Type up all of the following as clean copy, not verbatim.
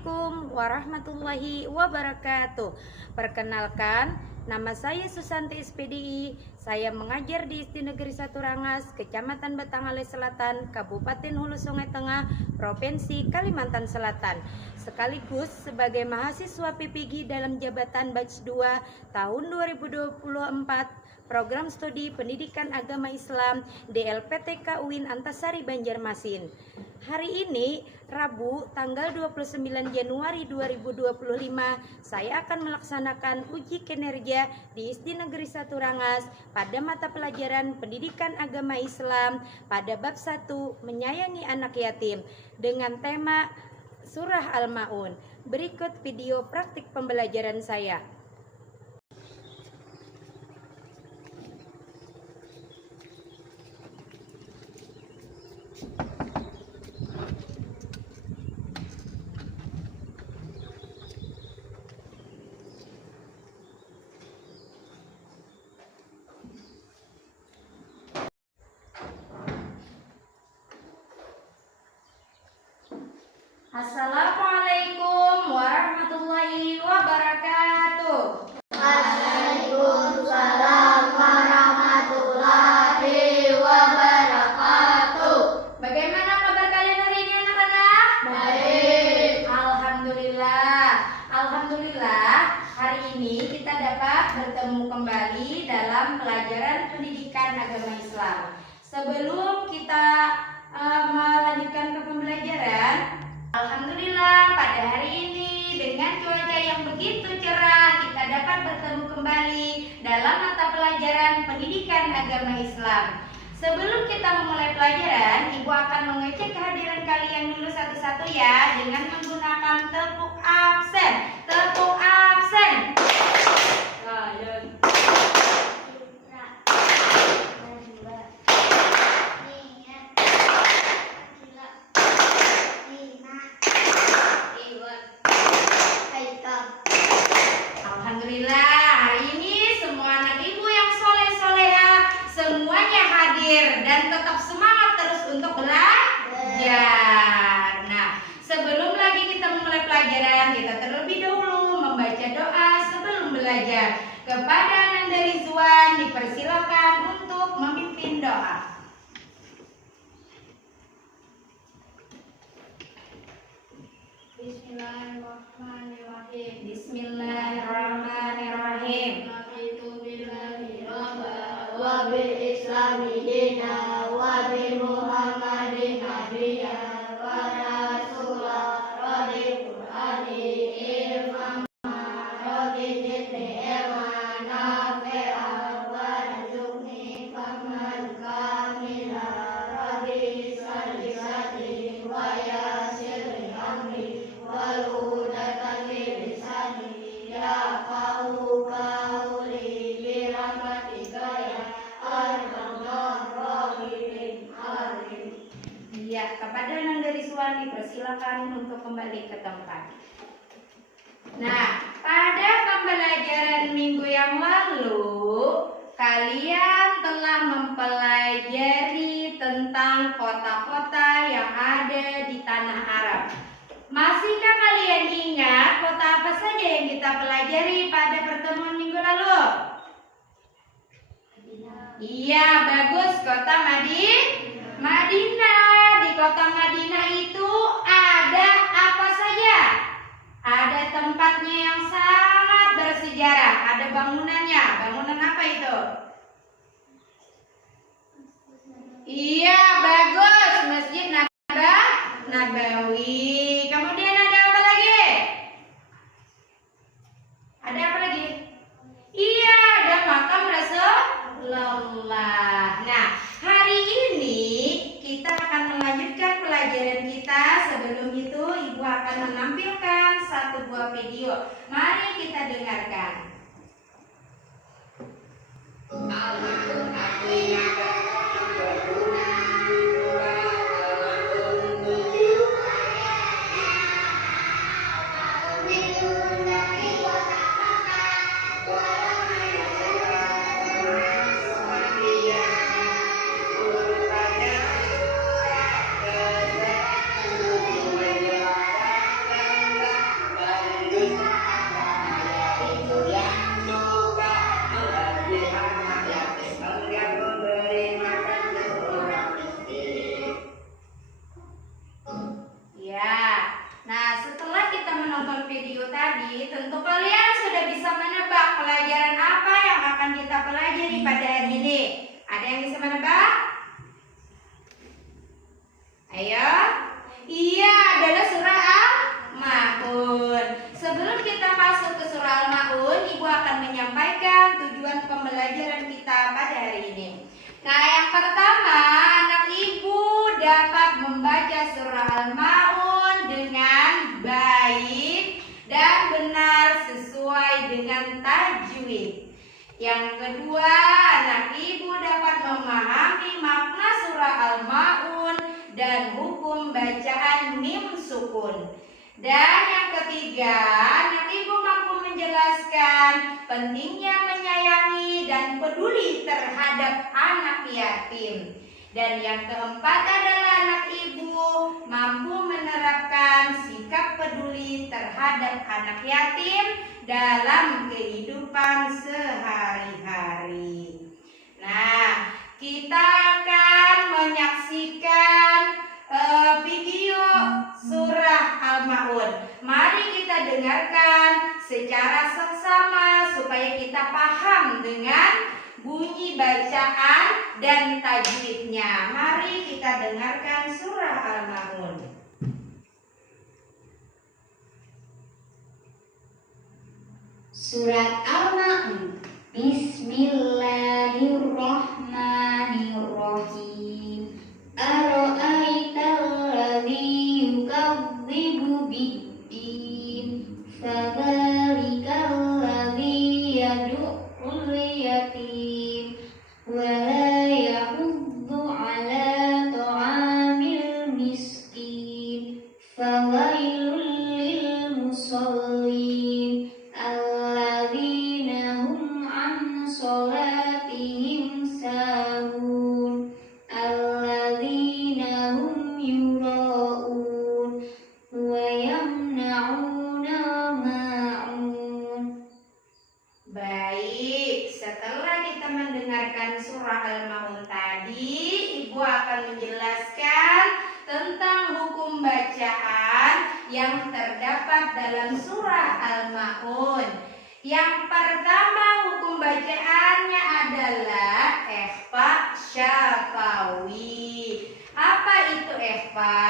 Assalamualaikum warahmatullahi wabarakatuh. Perkenalkan, nama saya Susanti SPDI. Saya mengajar di SD Negeri 1 Rangas, Kecamatan Batanghale Selatan, Kabupaten Hulu Sungai Tengah, Provinsi Kalimantan Selatan. Sekaligus sebagai mahasiswa PPG dalam jabatan Batch 2 tahun 2024. Program Studi Pendidikan Agama Islam DLPTK UIN Antasari Banjarmasin. Hari ini, Rabu, tanggal 29 Januari 2025, saya akan melaksanakan uji kinerja di SD Negeri 1 Rangas pada mata pelajaran Pendidikan Agama Islam pada bab 1 Menyayangi Anak Yatim dengan tema Surah Al-Ma'un. Berikut video praktik pembelajaran saya. Assalamualaikum warahmatullahi wabarakatuh. Waalaikumsalam warahmatullahi wabarakatuh. Bagaimana kabar kalian hari ini anak-anak? Baik. Alhamdulillah, hari ini kita dapat bertemu kembali dalam pelajaran pendidikan agama Islam. Sebelum kita melanjutkan ke pembelajaran, alhamdulillah pada hari ini dengan cuaca yang begitu cerah kita dapat bertemu kembali dalam mata pelajaran pendidikan agama Islam. Sebelum kita memulai pelajaran, Ibu akan mengecek kehadiran kalian dulu satu-satu ya dengan menggunakan tepuk absen. Tepuk absen. Alhamdulillah, hari ini semua anak ibu yang soleh-soleha semuanya hadir dan tetap semangat terus untuk belajar. Nah, sebelum lagi kita memulai pelajaran, kita terlebih dahulu membaca doa sebelum belajar. Kepada Ananda Rizwan dipersilakan untuk memimpin doa. Bismillahirrahmanirrahim. Bismillahirrahmanirrahim. Raditu billahi rabba wa bil islami dina wa bi Muhammadin nabiyya wa rasula wa bi Qur'ani imama wa bi zidni ilman nafi'a wa rizqni fahman kamila wa bi salisati wa yasirri amri waludatan lisani ya qauli birahmatika ya arhamar rahimin. Ya, kepada Ananda Rizwan dipersilakan untuk kembali ke tempat. Nah, pada pembelajaran minggu yang lalu kalian telah mempelajari tentang kota-kota yang ada di tanah Arab. Masihkah kalian ingat kota apa saja yang kita pelajari pada pertemuan minggu lalu? Iya, bagus. Kota Madinah. Di kota Madinah itu ada apa saja? Ada tempatnya yang sangat bersejarah. Ada bangunannya. Bangunan apa itu? Iya, bagus. Masjid Nabawi. Kemudian ada apa lagi? Ada apa lagi? Iya, ada makam Rasulullah. Nah, hari ini kita akan melanjutkan pelajaran kita. Sebelum itu, Ibu akan menampilkan satu buah video. Mari kita dengarkan. Ayo. Iya, adalah surah Al-Maun. Sebelum kita masuk ke surah Al-Maun, Ibu akan menyampaikan tujuan pembelajaran kita pada hari ini. Nah, yang pertama, anak Ibu dapat membaca surah Al-Maun dengan baik dan benar sesuai dengan tajwid. Yang kedua, anak Ibu dapat memahami makna surah Al-Maun dan hukum bacaan mim sukun. Dan yang ketiga, anak Ibu mampu menjelaskan pentingnya menyayangi dan peduli terhadap anak yatim. Dan yang keempat adalah anak Ibu mampu menerapkan sikap peduli terhadap anak yatim dalam kehidupan sehari-hari. Nah, kita akan menyaksikan video surah Al-Maun. Mari kita dengarkan secara seksama supaya kita paham dengan bunyi bacaan dan tajwidnya. Mari kita dengarkan surah Al-Maun. Surat Al-Maun. Bismillahirrahmanirrahim. Ara'aital ladzi yukadzibu biddin, fadzalikal ladzi yad'ul yatim wa la yahuddu 'ala ta'amil miskin, fawailul lil musallin alladzina hum 'an shalatihim sahun alladzina hum yura'un wa yamna'una ma'un. Baik, setelah kita mendengarkan surah Al-Maun tadi, Ibu akan menjelaskan tentang hukum bacaan yang terdapat dalam surah Al-Maun. Yang pertama, hukum bacaannya adalah ikhfa syafawi. Apa itu ikhfa?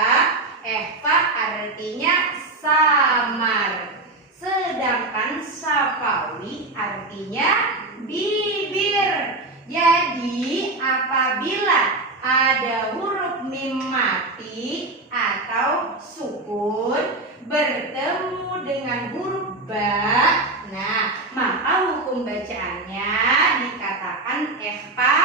Ikhfa artinya samar. Sedangkan syafawi artinya bibir. Jadi apabila ada huruf mim mati atau sukun bertemu dengan huruf ba, nah maka hukum bacaannya dikatakan ikhfa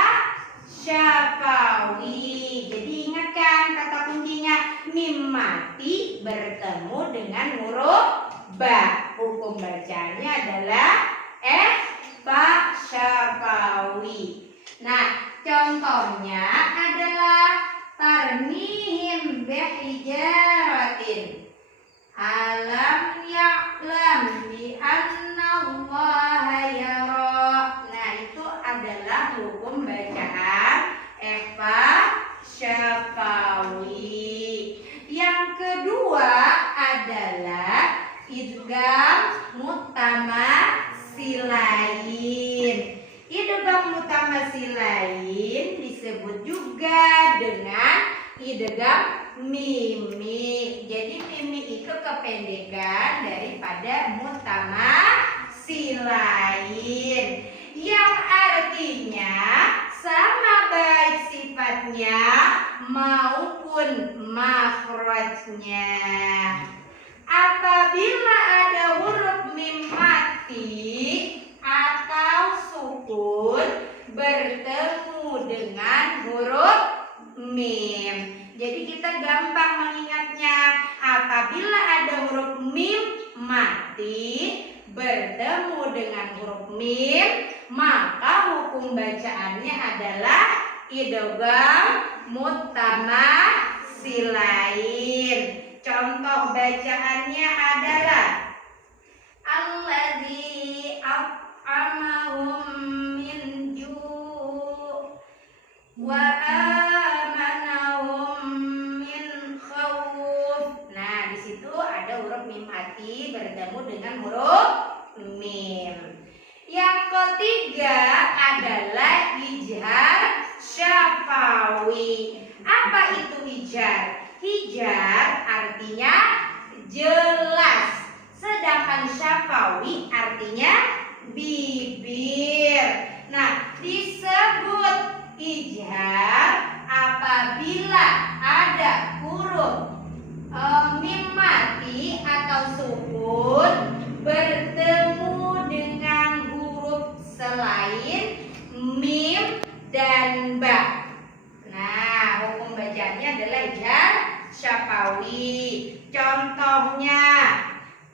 syafawi. Jadi ingatkan kata kuncinya, mim mati bertemu dengan huruf ba. Hukum bacanya adalah ikhfa syafawi. Nah, contohnya adalah tarmihim bihijaratin. Alam ya'lam bi anna Allaha yara. Nah, itu adalah hukum bacaan ikhfa syafawi. Yang kedua adalah idgham mutamasilain. Idgham mutamasilain disebut juga dengan idgham mimi. Jadi mimi itu kependekan daripada mutamasilain, yang artinya sama baik sifatnya maupun makhrajnya. Apabila ada huruf mim mati atau sukun bertemu dengan huruf mim. Jadi kita gampang mengingatnya. Apabila ada huruf mim mati bertemu dengan huruf mim, maka hukum bacaannya adalah idgham mutamasilain. Contoh bacaannya adalah alladzi at'amahum min ju' wa amanahum min khauf. Nah, di situ ada huruf mim mati bertemu dengan huruf mim. Yang ketiga adalah ijhar syafawi. Apa itu ijhar? Hijar artinya jelas, sedangkan syafawi artinya bibir. Nah, disebut hijar apabila ada huruf mim mati atau sukun bertemu dengan huruf selain mim dan ba. Nah, hukum bacaannya adalah hijar syafawi. Contohnya,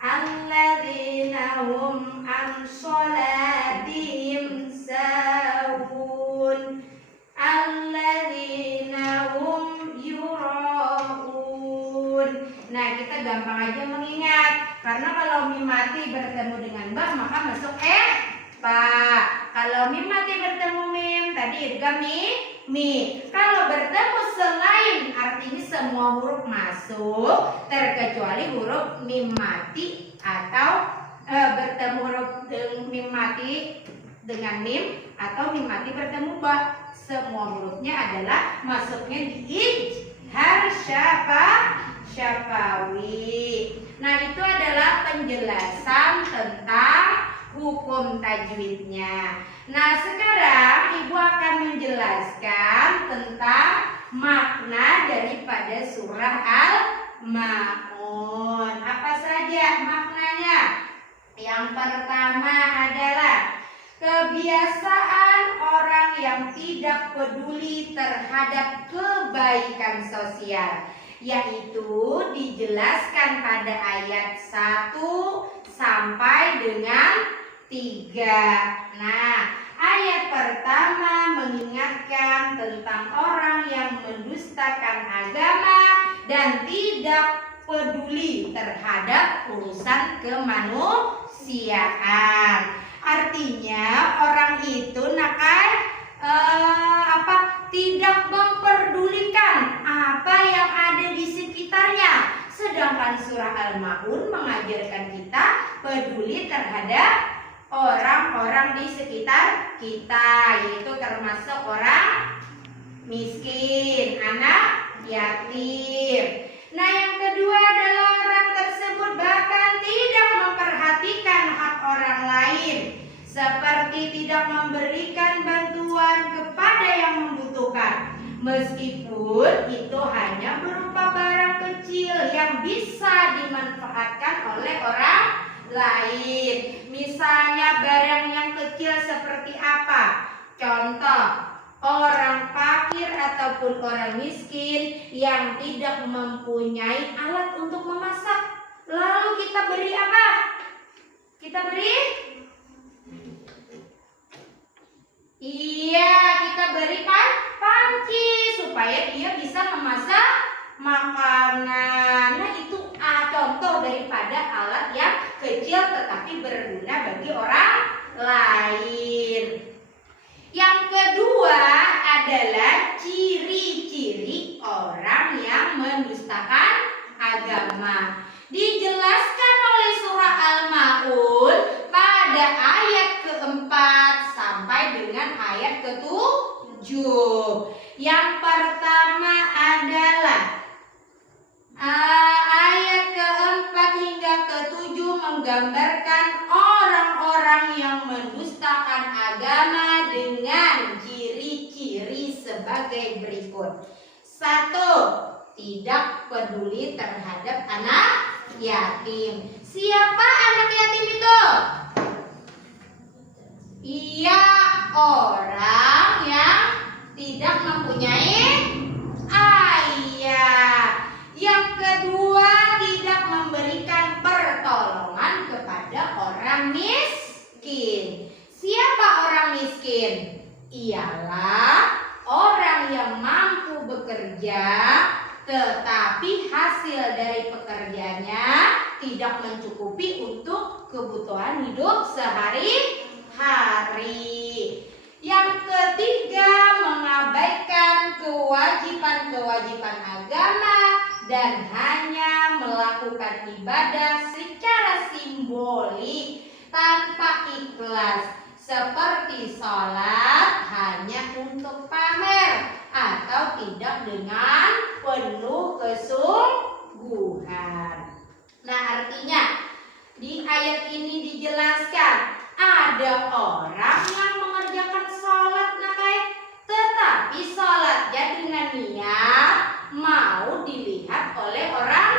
alladzina hum an sholatihim sahun, alladzina hum yura'un. Nah, kita gampang aja mengingat, karena kalau mim mati bertemu dengan ba maka masuk ba. Kalau mim mati bertemu mim tadi idgham mi. Kalau bertemu selain artinya semua huruf masuk terkecuali huruf mim mati atau bertemu huruf mim mati dengan mim atau mim mati bertemu ba. Semua hurufnya adalah masuknya di idgham syafawi. Nah, itu adalah penjelasan tentang hukum tajwidnya. Nah, sekarang Ibu akan menjelaskan tentang makna daripada surah Al-Ma'un. Apa saja maknanya? Yang pertama adalah kebiasaan orang yang tidak peduli terhadap kebaikan sosial, yaitu dijelaskan pada ayat 1 sampai dengan 3. Nah, ayat pertama mengingatkan tentang orang yang mendustakan agama dan tidak peduli terhadap urusan kemanusiaan. Artinya orang itu tidak memperdulikan apa yang ada di sekitarnya. Sedangkan surah Al-Ma'un mengajarkan kita peduli terhadap orang-orang di sekitar kita, yaitu termasuk orang miskin, anak yatim. Nah, yang kedua adalah orang tersebut bahkan tidak memperhatikan hak orang lain, seperti tidak memberikan bantuan kepada yang membutuhkan, meskipun itu hanya berupa barang kecil yang bisa dimanfaatkan oleh orang lain. Misalnya barang yang kecil seperti apa? Contoh, orang fakir ataupun orang miskin yang tidak mempunyai alat untuk memasak, lalu kita beri apa? Kita beri? Iya, kita beri panci supaya dia bisa memasak makanan. Nah, itu contoh daripada alat yang kecil tetapi berguna bagi orang lain. Yang kedua adalah ciri-ciri orang yang mendustakan agama. Dijelaskan oleh surah Al-Ma'un pada ayat keempat sampai dengan ayat ke-7. Yang pertama adalah ayat keempat hingga ke-7 menggambarkan orang-orang yang mendustakan agama dengan ciri-ciri sebagai berikut. 1. Tidak peduli terhadap anak yatim. Siapa anak yatim itu? Iya, orang yang tidak mempunyai ayah. Yang kedua, tidak memberikan pertolongan kepada orang miskin. Siapa orang miskin? Ialah orang yang mampu bekerja, tetapi hasil dari pekerjaannya tidak mencukupi untuk kebutuhan hidup sehari-hari. Yang ketiga, mengabaikan kewajiban-kewajiban agama dan hanya melakukan ibadah secara simbolik tanpa ikhlas, seperti sholat hanya untuk pamer, atau tidak dengan penuh kesungguhan. Nah, artinya di ayat ini dijelaskan ada orang yang mengerjakan sholat tetapi sholatnya dengan niat mau dilihat oleh orang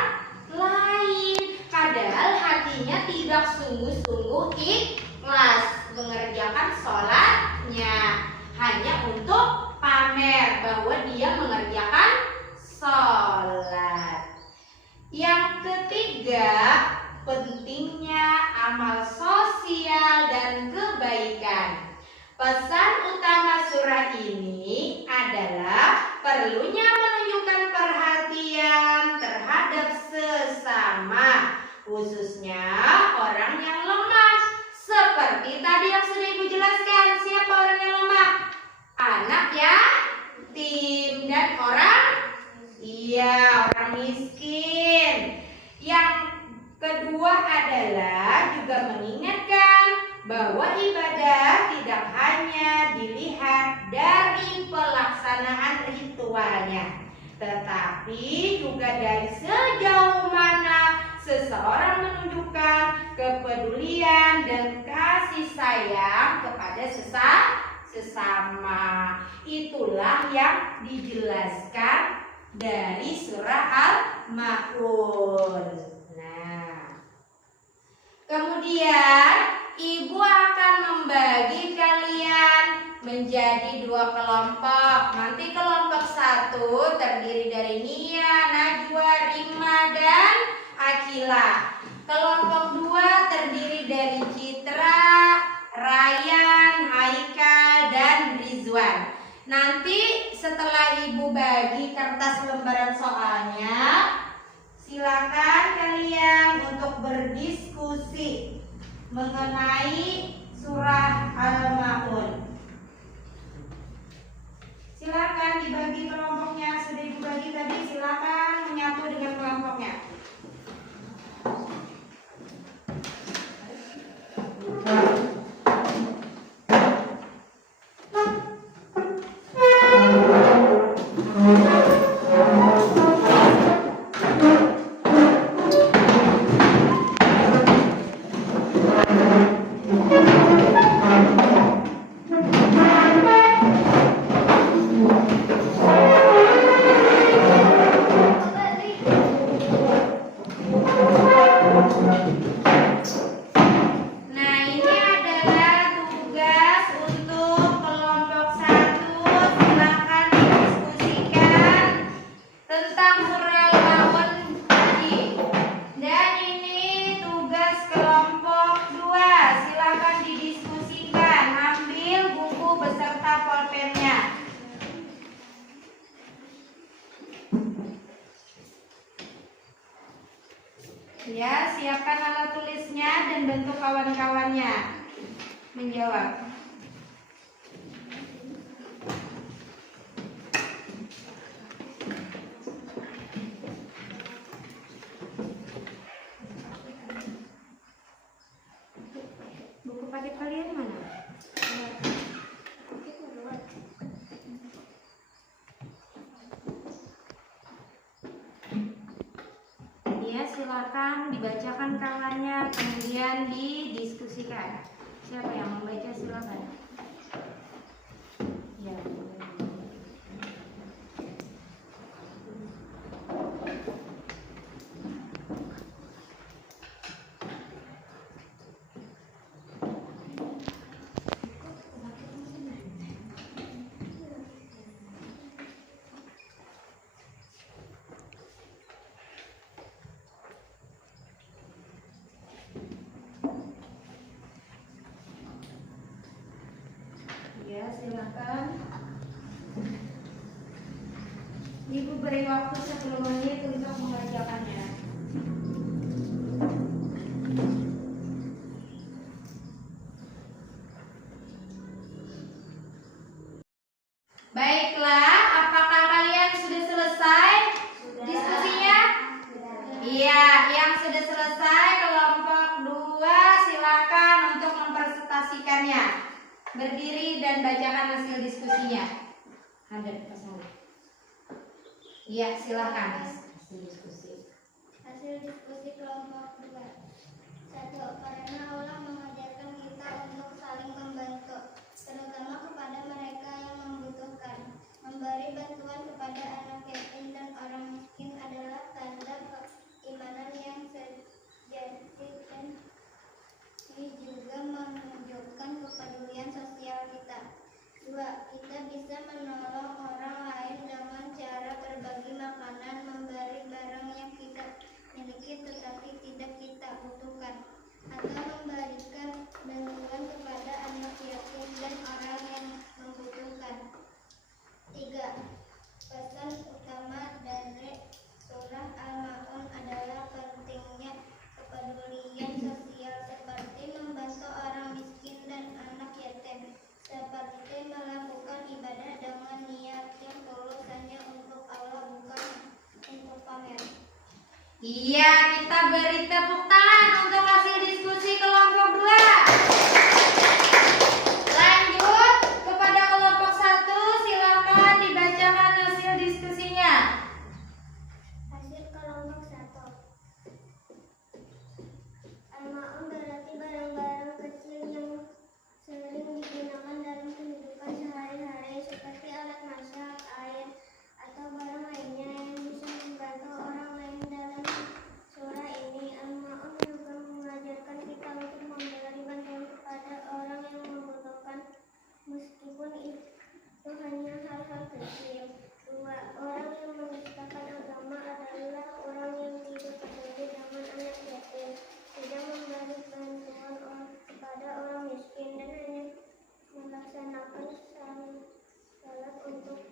lain, padahal hatinya tidak sungguh-sungguh ikhlas mengerjakan sholatnya, hanya untuk pamer bahwa dia mengerjakan sholat. Yang ketiga, pentingnya amal sosial dan kebaikan. Pesan utama surah ini adalah perlunya menunjukkan perhatian terhadap sesama, khususnya orang yang lemah. Seperti tadi yang sudah Ibu jelaskan, siapa orang yang lemah? Anak yatim dan orang miskin. Yang kedua adalah juga mengingatkan bahwa ibadah tidak hanya dilihat dari pelaksanaan ritualnya, tetapi juga dari sejauh mana seseorang menunjukkan kepedulian dan kasih sayang kepada sesama. Itulah yang dijelaskan dari surah Al-Ma'un. Nah, kemudian Ibu akan membagi kalian menjadi 2 kelompok. Nanti kelompok 1 terdiri dari Nia, Najwa, Rima, dan Akila. Kelompok 2 terdiri dari Citra, Ryan, Haikal, dan Rizwan. Nanti setelah Ibu bagi kertas lembaran soalnya, silakan kalian untuk berdiskusi mengenai surah Al-Ma'un. Silakan dibagi kelompoknya, sudah dibagi tadi, silakan menyatu dengan kelompoknya. Ya, siapkan alat tulisnya dan bentuk kawan-kawannya menjawab. Buku paket kalian mana? Ya, silakan dibacakan kawannya, kemudian didiskusikan. Siapa yang membaca, silakan. Ya. Ya, silakan. Ibu beri waktu 10 menit untuk mengerjakannya. Baiklah, apakah kalian sudah selesai diskusinya? Iya, yang sudah selesai kelompok 2 silakan untuk mempresentasikannya. Berdiri dan bacakan hasil diskusinya. Ada pasangan. Iya, silakan. Diskusi. Hasil diskusi kelompok 2. 1. Karena Allah mengajarkan kita untuk saling membantu, terutama kepada mereka yang membutuhkan. Memberi bantuan kepada anak yatim dan orang miskin adalah tanda keimanan yang sejati dan ini juga menunjukkan kepedulian sosial kita. 2. Kita bisa menolong orang lain dengan cara berbagi makanan, memberi barang yang kita miliki tetapi tidak kita butuhkan, atau memberikan bantuan kepada anak yatim dan orang yang membutuhkan. 3. Pesan utama dari surah Al-Ma'un adalah pentingnya kepedulian sosial seperti membantu orang miskin dan anak yatim, seperti melakukan ibadah dengan niat yang tulus hanya untuk Allah, bukan untuk pamer. Iya, kita beri tepuk tangan untuk hasil diskusi kelompok 2. Lanjut kepada kelompok 1, silakan dibacakan hasil diskusinya. Hasil kelompok 1. Al-Ma'un berarti barang-barang kecil yang sering digunakan dalam kehidupan sehari-hari seperti alat masak, air, atau barang lainnya yang bisa membantu orang lain. Dalam surah ini, Al-Ma'un juga mengajarkan kita untuk memberi bantuan kepada orang yang membutuhkan, meskipun itu hanya hal-hal kecil. 2. Orang yang menistakan agama adalah orang yang tidak peduli dengan anak yatim, tidak memberi bantuan kepada orang miskin, dan hanya melaksanakan salat untuk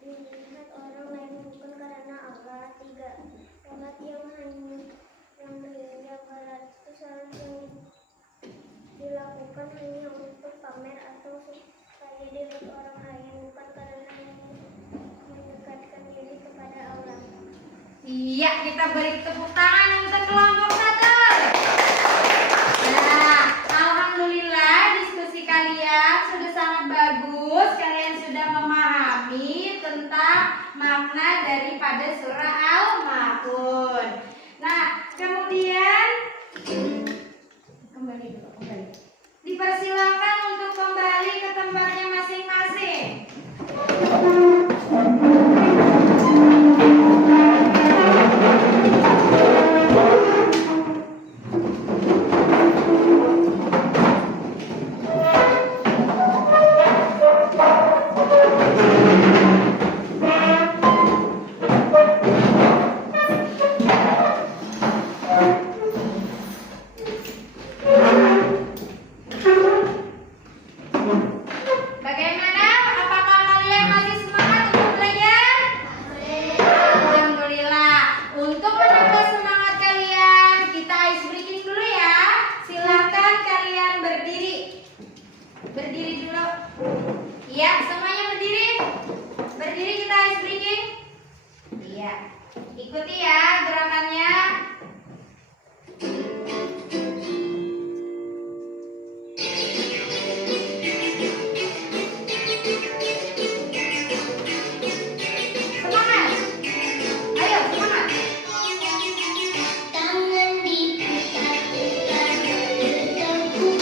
dilihat orang lain bukan karena Allah. 3. Salat yang hingga berarti salat yang dilakukan hanya untuk pamer atau supaya dilihat orang lain, bukan karena mendekatkan diri kepada Allah. Iya, kita beri tepuk tangan untuk kelompok 1. Nah, alhamdulillah diskusi kalian sudah sangat bagus. Kalian sudah memahami tentang makna daripada surah Al-Ma'un. Nah, kemudian kembali. Dipersilakan untuk kembali ke tempatnya masing-masing. Bagaimana? Apakah kalian masih semangat untuk belajar? Alhamdulillah. Untuk menambah semangat kalian, kita ice breaking dulu ya. Silakan kalian berdiri. Berdiri dulu. Iya, semuanya berdiri. Berdiri, kita ice breaking. Iya. Ikuti ya gerakannya. Semangat. Ayo, semangat. Tangan diputar-putar bertepuk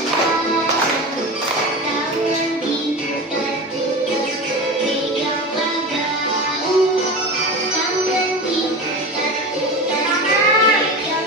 tangan diputar-putar pegang bahu, tangan diputar-putar pegang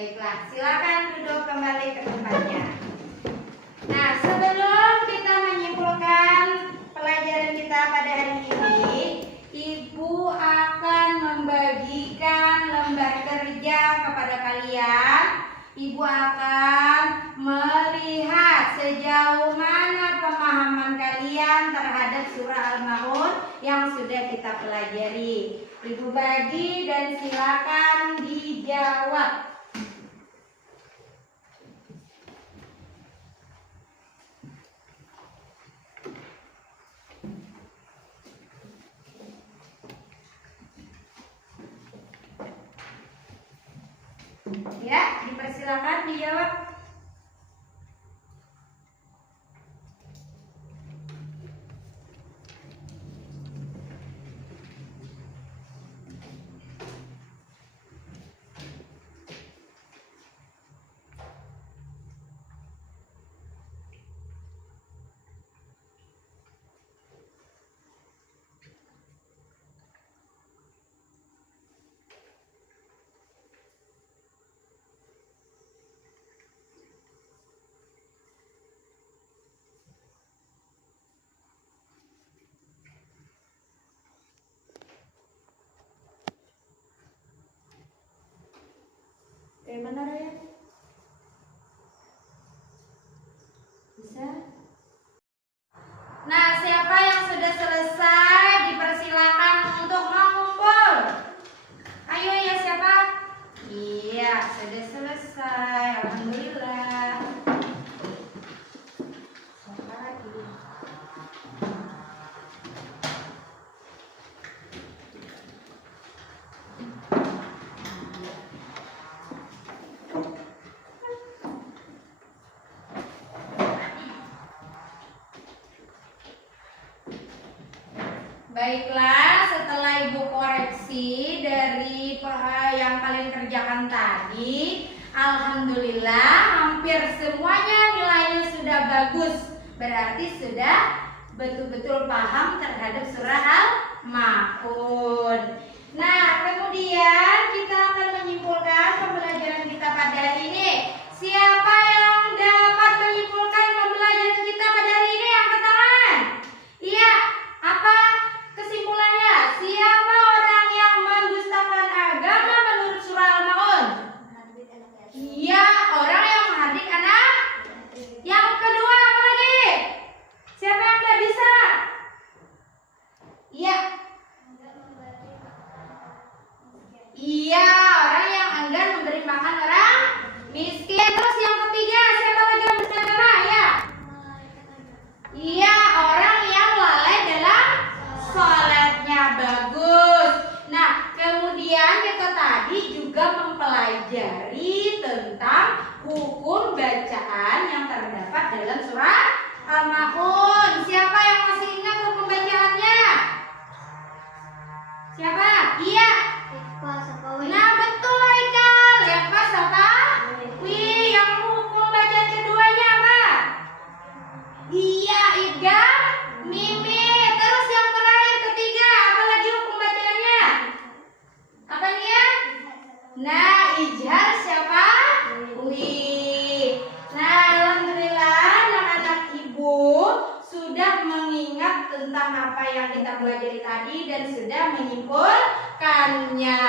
Baiklah, silakan duduk kembali ke tempatnya. Nah, sebelum kita menyimpulkan pelajaran kita pada hari ini, Ibu akan membagikan lembar kerja kepada kalian. Ibu akan melihat sejauh mana pemahaman kalian terhadap surah Al-Maun yang sudah kita pelajari. Ibu bagi dan silakan dijawab. Ya, dipersilakan dijawab. Dari mana Raya? Bisa? Nah, siapa yang sudah selesai dipersilakan untuk mengumpul. Ayo ya, siapa? Iya, sudah selesai. Alhamdulillah. Siapa lagi? Baiklah, setelah Ibu koreksi dari yang kalian kerjakan tadi, alhamdulillah hampir semuanya nilainya sudah bagus. Berarti sudah betul-betul paham terhadap surah Al-Maun. Nah, kemudian kita akan menyimpulkan pembelajaran kita pada hari ini. Siapa yang dapat menyimpulkan pembelajaran kita pada hari ini? Angkat tangan. Iya, apa kesimpulannya? Siapa orang yang mendustakan agama menurut surah Al-Maun? Iya, orang yang menghardik anak. Yang kedua apa lagi? Siapa yang tidak bisa? Iya. Iya, orang yang enggan memberi makan orang miskin. Terus yang ketiga, siapa lagi yang beragama? Ya. Iya, orang yang lalai dalam sholatnya. Bagus. Nah, kemudian kita tadi juga mempelajari tentang hukum bacaan yang terdapat dalam surah Al-Maun. Siapa yang masih ingat hukum bacaannya? Siapa? Iya. Nah, betul Haikal. Siapa? Siapa? Wih, yang hukum bacaan keduanya apa? Iya, idgham mimi. Terus yang terakhir ketiga, apa lagi hukum bacaannya? Apa nih ya? Nah, ijhar siapa? Wih. Nah, alhamdulillah anak-anak Ibu sudah mengingat tentang apa yang kita pelajari tadi dan sudah menyimpulkannya.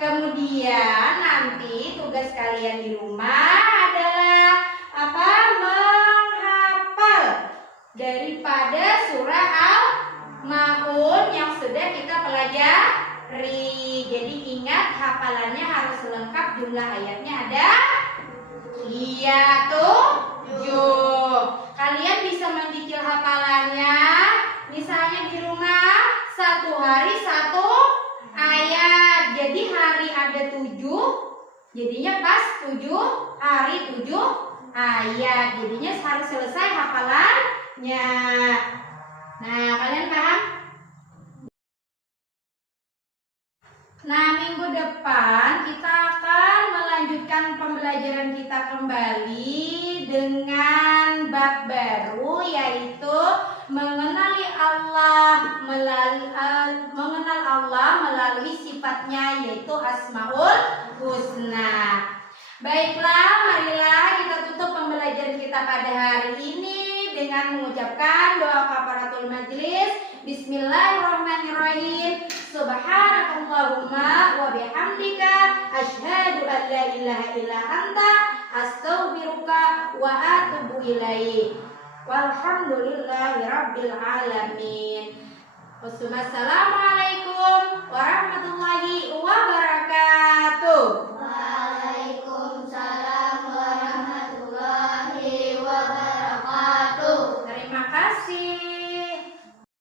Kemudian nanti tugas kalian di rumah adalah apa? Menghafal daripada surah Al-Maun yang sudah kita pelajari. Jadi ingat, hafalannya harus lengkap. Jumlah ayatnya ada 7. Kalian bisa mencicil hafalannya. Misalnya di rumah 1 hari 1 ayat. Jadi hari ada 7, jadinya pas 7 hari 7 ayat. Jadinya harus selesai hafalannya. Nah, kalian paham? Nah, minggu depan kita akan melanjutkan pembelajaran kita kembali dengan bab baru, yaitu mengenal Allah melalui sifatnya, yaitu Asmaul Husna. Baiklah, marilah kita tutup pembelajaran kita pada hari ini dengan mengucapkan doa kafaratul majlis. Bismillahirrahmanirrahim. Subhanakallahumma wa bihamdika asyhadu an la ilaha illa anta astaghfiruka wa atubu ilaik. Walhamdulillahi rabbil alamin. Wassalamualaikum warahmatullahi wabarakatuh.